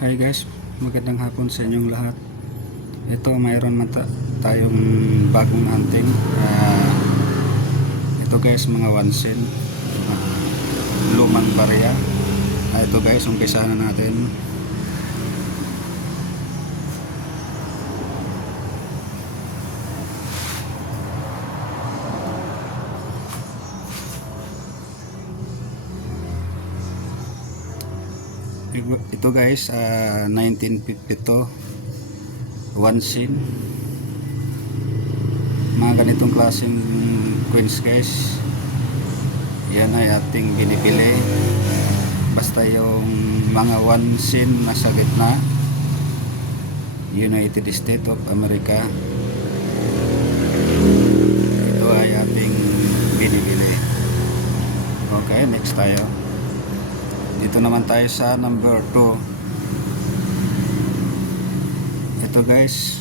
Hi guys, magandang hapon sa inyong lahat. Ito mayroon man tayong bagong hunting. Ito guys, mga wansin, lumang barya. Ito guys, umpisahan na natin. Ito guys, 1952 wansin. Mga ganitong klaseng queens guys, yan ay ating binibili. Basta yung mga wansin na sa gitna, United States of America, ito ay ating binibili. Okay, next tayo. Dito naman tayo sa number 2. Ito guys,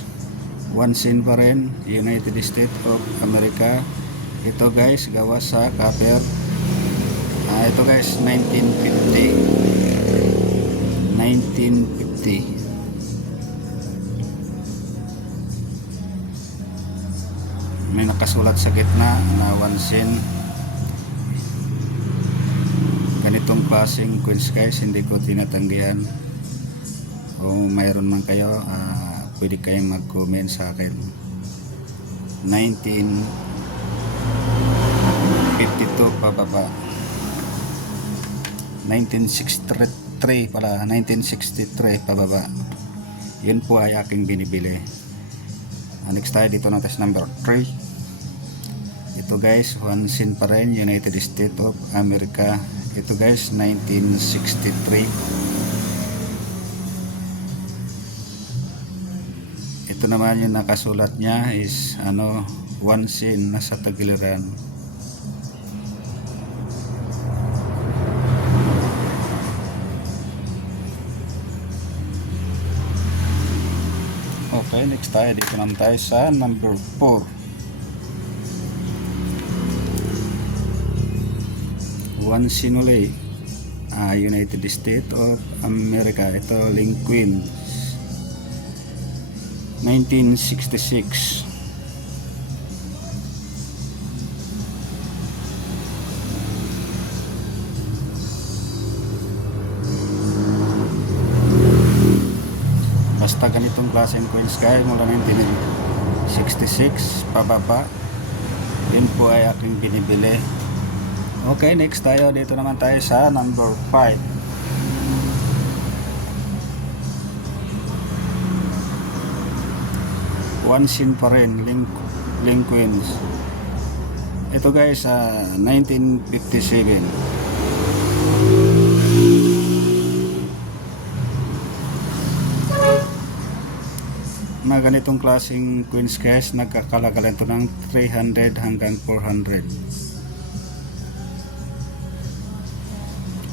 wansin pa rin, United States of America. Ito guys, gawa sa copper. Ito guys, 1950. May nakasulat sa gitna na wansin. Ganitong klaseng queens guys, hindi ko tinatanggihan. Kung mayroon man kayo, pwede kayong mag-comment sa akin. 1952 pababa, 1963 pala, 1963 pababa. Yun po ay aking binibili. Next tayo, dito na tayo sa number 3. Ito guys, wansin pa rin, United States of America. Ito guys, 1963. Ito naman yung nakasulat niya is wansin nasa tagiliran. Okay, next tayo, dito naman tayo sa number 4. Wansin ulit, United States of America. Ito, Lincoln, 1966. Basta ganitong klaseng coins guys, mula 1966 pababa, yun po ay aking binibili. Okay, next tayo, dito naman tayo sa number 5. Wansin pa rin, Lincoln. Ito guys, 1957. Mga ganitong klaseng queens guys, nagkakalagalan ito ng 300 hanggang 400.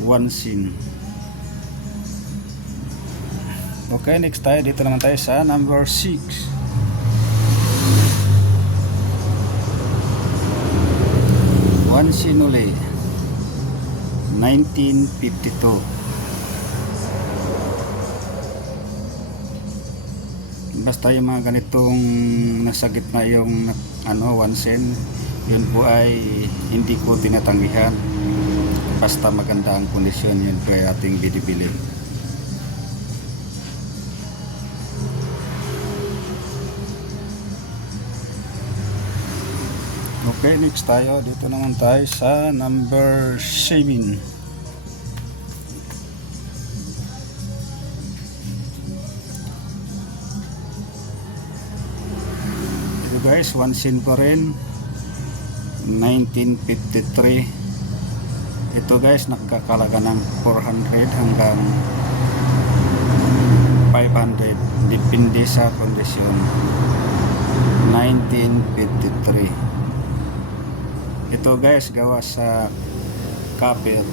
Wansin. Okay, next tayo, dito naman tayo sa number 6. Wansin uli, 1952. Basta yung mga ganitong nasa gitna yung wansin, yun po ay hindi ko tinatanggihan. Basta maganda ang kondisyon, yun po ay ating binibili. Okay, next tayo, dito naman tayo sa number 7. Ito guys, wansin pa rin, 1953. Ito guys, nakakalaga ng 400 hanggang 500, depende sa kondisyon. 1953. Ito guys, gawa sa copper.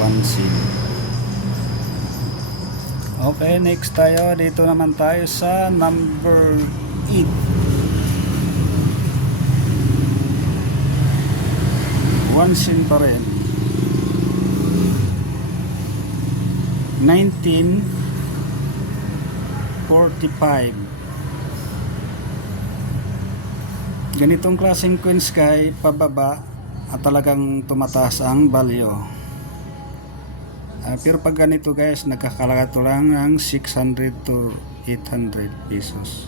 Wansin. Okay, next tayo, dito naman tayo sa number 8. 1 sin pa rin. 1945. Ganitong klaseng Queen Sky pababa at talagang tumataas ang value. Pero pag ganito guys, nagkakalaga to lang ng 600 to 800 pesos.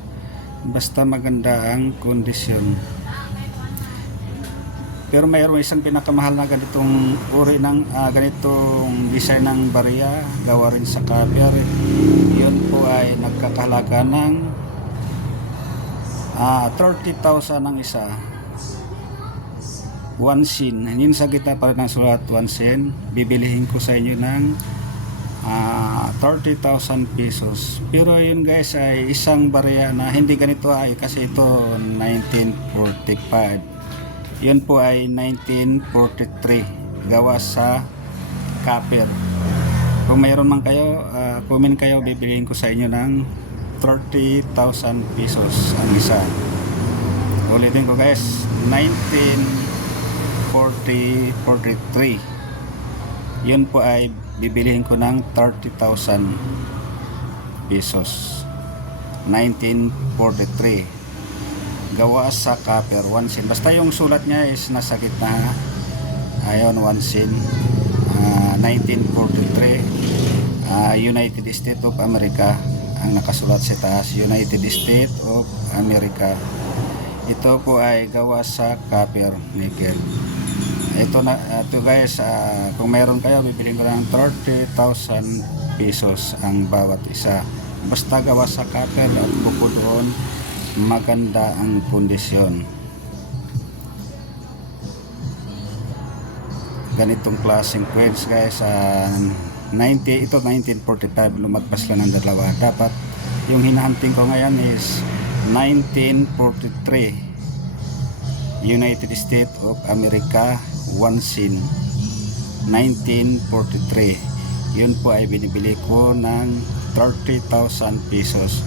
Basta maganda ang kondisyon. Pero mayroon isang pinakamahal na ganitong uri ng ganitong design ng barya, gawa rin sa copper. Yun po ay nagkakalaga ng 30,000 ang isa. 1 sin. Yun sa kita pa rin ang sulat 1 sin. Bibilihin ko sa inyo ng 30,000 pesos. Pero yun guys ay isang barya na hindi ganito ay kasi ito 1945. Yun po ay 1943. Gawa sa copper. Kung mayroon man kayo, comment kayo, bibilihin ko sa inyo ng 30,000 pesos ang isa. Ulitin ko guys, 1943. Yun po ay bibilihin ko ng 30,000 pesos. 1943. Gawa sa copper, 1 sin. Basta yung sulat niya is nasa gitna. Ayon, 1 sin. 1943. United States of America ang nakasulat sa taas, United States of America. Ito po ay gawa sa copper nickel. Ito guys, kung mayroon kayo, bibiliin ko ng 30,000 pesos ang bawat isa. Basta gawa sa copper at bukod doon maganda ang kondisyon. Ganitong klaseng coins guys, ito 1945, lumagpas lang ng dalawa. Dapat yung hinahunting ko ngayon is 1943, United States of America, 1 sin. 1943. Yun po ay binibili ko ng 30,000 pesos.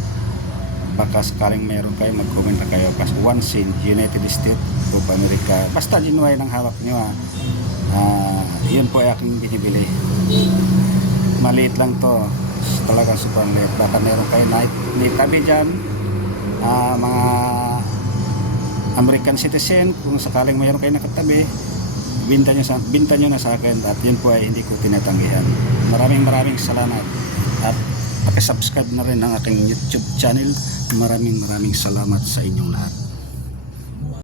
Baka sakaling meron kayo, mag-comment na kayo. 1 sin, United States of America. Basta genuine ang hawak nyo. Yun po ay aking binibili. Maliit lang to, talagang super liit. Baka meron kayo na tabi dyan, mga American citizen, kung sakaling mayroon kayo nakatabi, binta nyo na sa akin, at yun po ay hindi ko tinatanggihan. Maraming salamat, at pakisubscribe na rin ang aking YouTube channel. Maraming salamat sa inyong lahat.